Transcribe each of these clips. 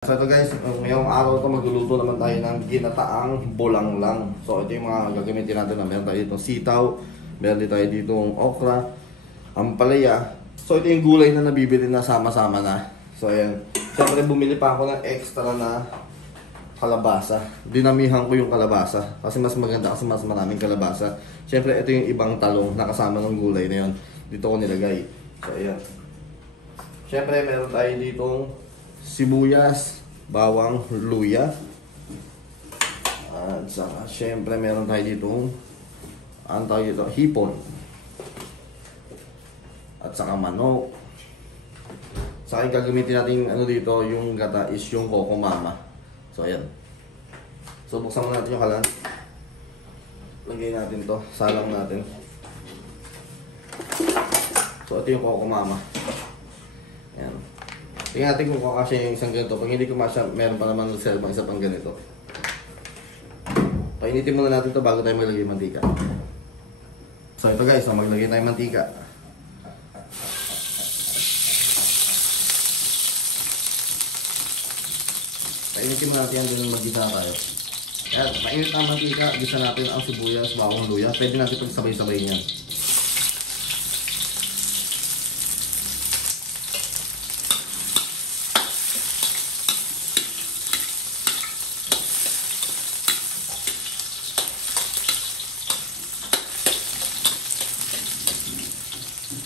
So ito guys, ngayong araw ito magluluto naman tayo ng ginataang bulanglang. So ito yung mga gagamitin natin na meron tayo dito sitaw, meron din tayo dito okra, ampalaya. So ito yung gulay na nabibili na sama-sama na. So ayan, siyempre bumili pa ako ng extra na kalabasa. Dinamihan ko yung kalabasa kasi mas maganda kasi mas maraming kalabasa. Siyempre ito yung ibang talong na kasama ng gulay na yun. Dito ko nilagay. So ayan. Siyempre meron tayo ditong sibuyas, bawang, luya. At saka syempre meron tayo ditong ang tawag dito, hipon. At saka manok. Sa akin gagamitin natin ano dito, yung gata is yung Coco Mama. So ayan. So buksan mo natin yung kalan. Lagay natin to, salang natin. So ito yung Coco Mama. Ayan. Tingnan natin kung kakasya yung isang ganito. Pag hindi kumasya, meron pa naman reserva isa pang ganito. Painitin muna natin ito bago tayo maglagay ng mantika. So ito guys, maglagay tayo ng mantika. Painitin muna natin yan doon ng mag-gisa tayo. Kaya painit ang mantika, gisa natin ang sibuyas, bawang, luya. Pwede natin pagsabay-sabay niyan.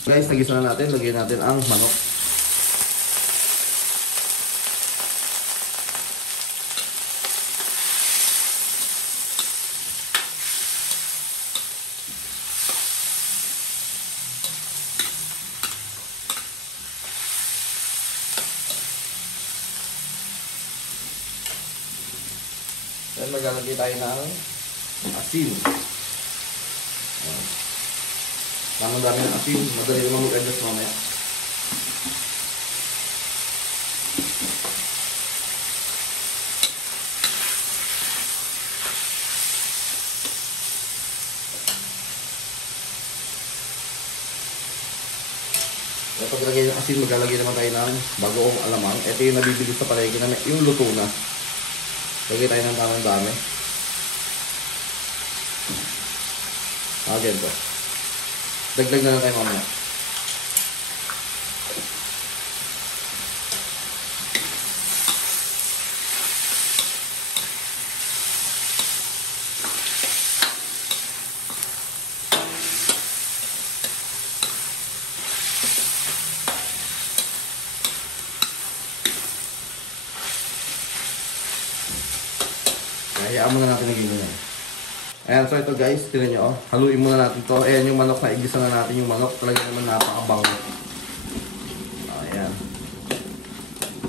Guys, nagisa na natin. Lagyan natin ang manok. Then maglalagay tayo ng asin. Tamang dami ng asin, madali naman mag-adjust mamaya. Kapag lagay ng asin, maglalagay naman tayo ng bagoong alamang. Ito yung nabibili sa palengke na yung luto na. Lagay tayo ng tamang dami. Ganito. Dagdag na lang tayo mamaya. Hayaan muna natin naging muna. Ayan, so ito guys, tignan nyo, haluin muna natin to. Ayan yung manok na igisa na natin yung manok. Talaga naman napakabango. Ayan.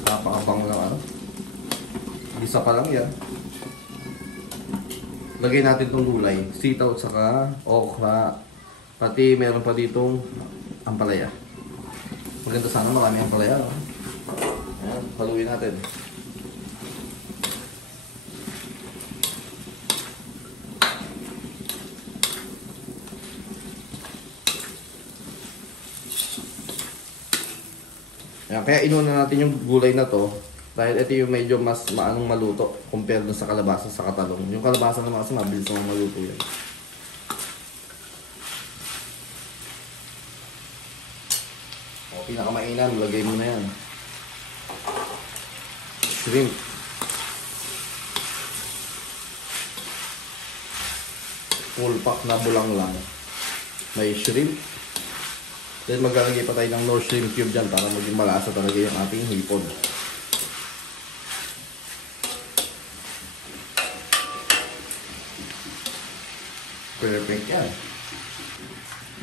Napakabango ng ano. Igisa pa lang yan. Lagay natin tong gulay. Sitaw at saka okra. Pati meron pa ditong ampalaya. Maganda sana marami ampalaya. Ayan, haluin natin. Ayan, kaya inuna natin yung gulay na to dahil ito yung medyo mas maanong maluto compared sa kalabasa sa katalong. Yung kalabasa naman kasi mabilis naman maluto yan. O, pinakamainam, lagay mo na yan. Shrimp. Full pack na bulanglang. May shrimp. Then maglalagay pa tayo ng Knorr shrimp cube dyan para maging malasa talaga yung ating hipon. Perfect yan.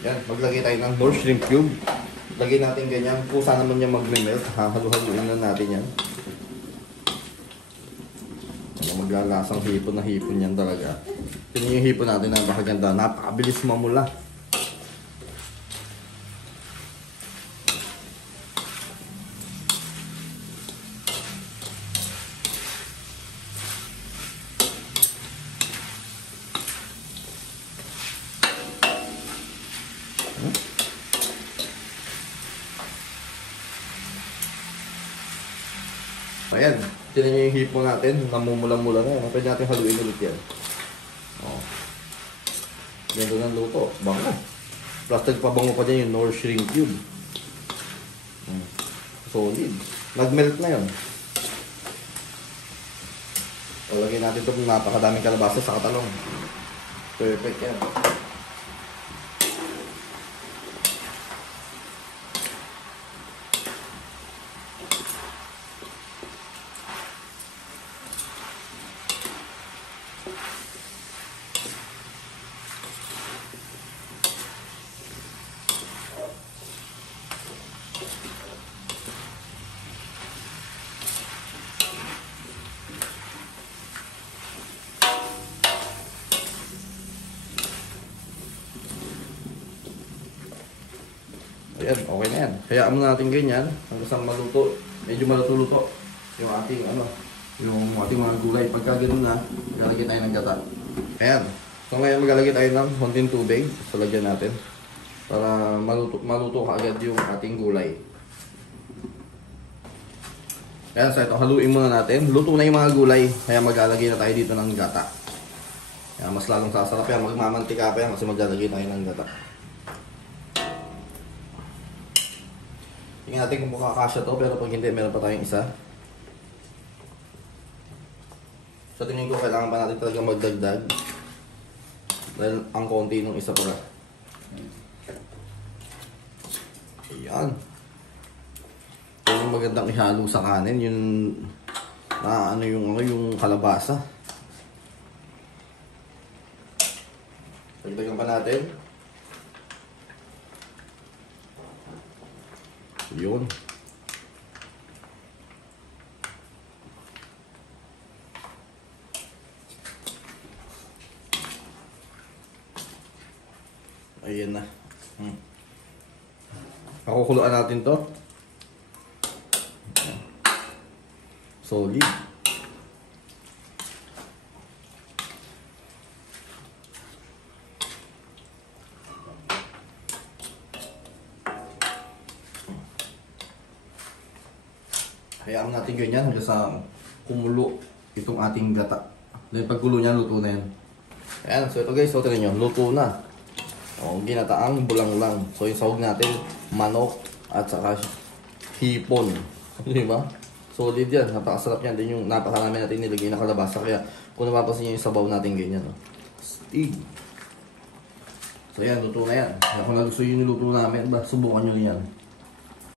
Yan, maglagay tayo ng Knorr shrimp cube. Lagay natin ganyan. Kung saan naman yung mag-melt, hahaluhaluin na natin yan. Maglalasang hipon na hipon yan talaga. Tingnan yung hipon natin, napakaganda. Napakabilis mamula. Ayan. Tinan nyo yung hipo natin, namumula-mula na yan. Pwede natin haluin ulit yan. Oh. Ganda ng luto. Bango. Plus nagpabango pa dyan yung Knorr Shrimp Cube. Solid. Nag-melt na yun. Lagyan natin ito kung napakadaming kalabasa sa katalong. Perfect yan. Ayan, okay na yan. Hayaan muna natin ganyan hanggang sa maluto. Medyo maluto-luto yung ating mga gulay. Pagka ganoon na, lalagyan tayo ng gata. Ayan. So ngayon maglalagay tayo ng konting tubig. So lagyan natin para maluto kaagad yung ating gulay. Ayan, so ito haluin muna natin. Luto na yung mga gulay, kaya maglalagay na tayo dito ng gata. Ayan, mas lalong sasarap yan. Magmamantika pa yan kasi maglalagay tayo ng gata. Tingnan natin kung makakasya to, pero pag hindi, meron pa tayong isa. So tingin ko kailangan pa natin talaga magdagdag. Dahil ang konti nung isa pala. Ayan. Ito yung magandang ihalo sa kanin, yung yung kalabasa. Dagdagan pa natin. Yun. Ayan na. Pakukuluan natin to. Solid. Hayaan natin ganyan hanggang sa kumulo itong ating gata. Dahil pagkulo niya, luto na yan. Ayan, so ito guys, so tignan nyo, luto na. O, ginataang bulang lang. So yung sahog natin, manok at saka hipon. Di ba? Solid yan, napakasarap yan. Din yung napakarami natin nilagay na kalabasa. Kaya kung napapasin nyo yung sabaw natin ganyan. No? Stig. So yan, luto na yan. Kaya kung nagustuhin yung niluto namin, subukan nyo yan.